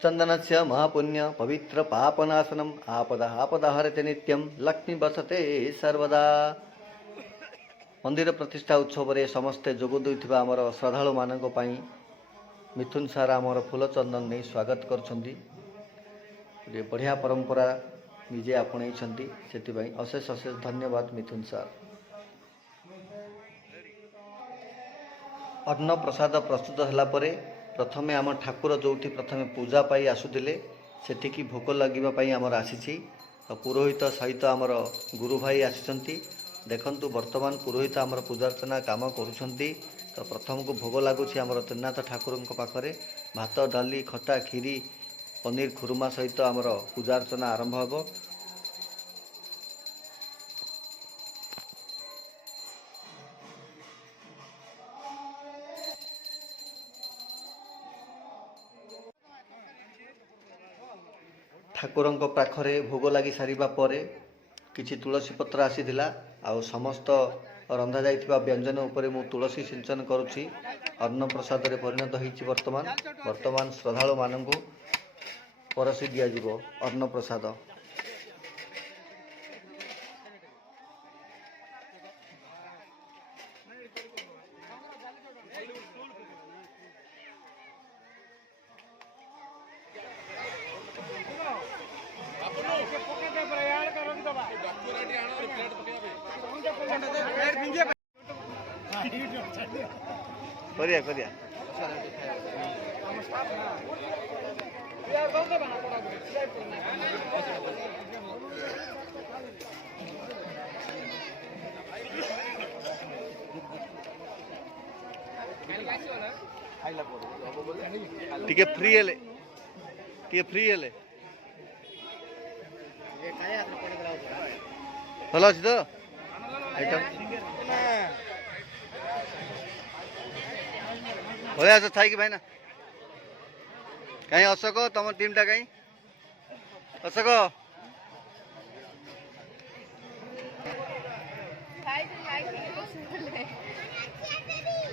चंदनस्य महापुण्य पवित्र पापनाशनम आपदाहरते नित्यम लक्ष्मी बसते सर्वदा। मंदिर प्रतिष्ठा उत्सव रे समस्ते जोग देउथिबा हमर श्रद्धालु मानक पई मिथुन सार आमर फूल चंदन नहीं स्वागत करछंती। बढ़िया परंपरा निजे आपणे छंती, सेति अशेष अशेष धन्यवाद मिथुन सार। अन्न प्रसाद प्रस्तुत होला परे प्रथमे आम ठाकुर जो प्रथमे पूजा पाई आसुतिले सेठिकी भोग लगिबा पाई आमर आसीछि। पुरोहित सहित आमर गुरु भाई आसिछंती। देखंतु वर्तमान पुरोहित आमर पूजार्चना काम करुछंती। तो प्रथम को भोग लगुछि आमर त्रिनाथ ठाकुर पाखरे भात डाली खटा खीरी पनीर खुरमा सहित आमर पूजार्चना आरंभ हबो। ठाकुर पाखरे भोग लगी सारिबा परे किछि तुलसी पत्र आसीथिला। आउ समस्त रंधा जाइथिबा व्यंजन उपरे मु तुलसी सिंचन करुछि। अन्न प्रसाद रे परिणत होइछि। वर्तमान श्रद्धालु मानंकु परसी दिया जिवो अन्न प्रसाद। करिया करिया टिके फ्री हेले टिके फ्री हेले भल अच्छी तो आइटम भले आस थाई कि भाई ना कहीं अशोक तुम टीम टा कहीं अशोक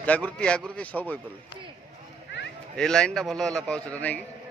जागृति आगृति सब हो पड़े ए लाइन टा भल है पाउच नहीं कि